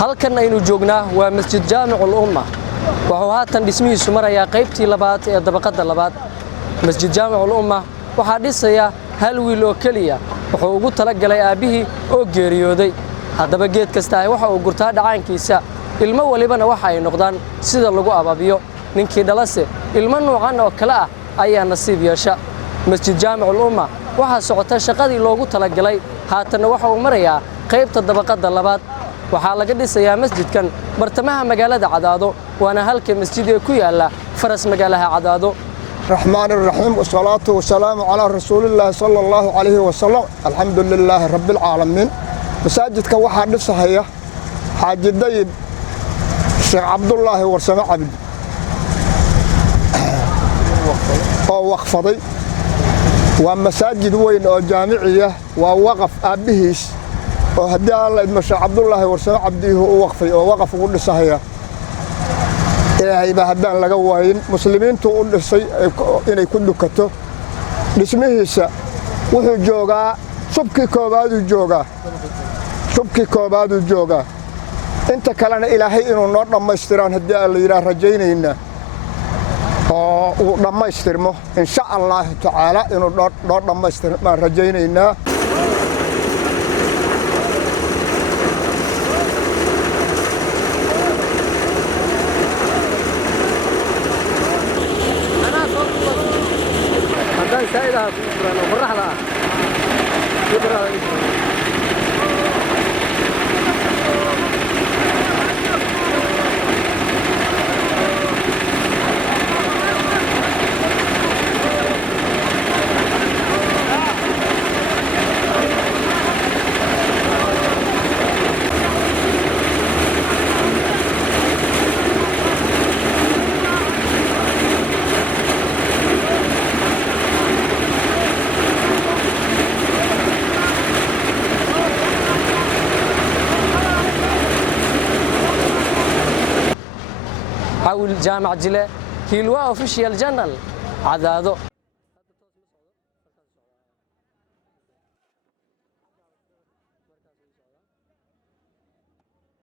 halkan aynu joognaa waa masjid jaamicul umma wuxuu haatan dhismihiisu marayaa qaybtii labaad ee dabaqada labaad masjid jaamicul umma waxaa dhisaya hal wiil oo kaliya wuxuu ugu talagalay aabihii oo geeriyooday haddaba geed kasta waxa uu gurtaa dhacaankiisa ilmo walibana waxa ay noqdaan sida lagu ababiyo ninkii dhalase ilmo noocan oo kala ah ayaa nasiib yeesha masjid jaamicul umma waxa socota shaqadii loogu talagalay haatan waxa uu marayaa qaybta dabaqada labaad waxaa laga dhisayaa masjidkan bartamaha magaalada Cadaado waana halka masjid ee ku yaala faras magaalaha Cadaado الرحمن الرحيم والصلاة والسلام على رسول الله صلى الله عليه وسلم الحمد لله رب العالمين مساجدك waxaa dhisaya Xaaji Dayib Sheekh Abdullah Warsame Cabdi oo waqfaday waa masaajid weyn oo jaamiciya waa waqf aabihiis oo hadii Allah idmo Sheekh Abdullah Warsame Cabdi oo waqfay oo waqf ugu dhisaya ilaahay baa haddaan laga waayin muslimiintu u dhisay inay ku dukato dhismihiisa wuxuu joogaa subkii koobaad uu joogaa inta kalena ilaahay inuu noo dhammaystiraan haddii aan la yidhaah rajaynayna oo uu dhammaystirmo insha Allah tacaala inuu noo dhammaystirmo rajaynaynaa سائلها وفرح لها حول جامع جلة كيلوا أوفيشيال جنرال عدادو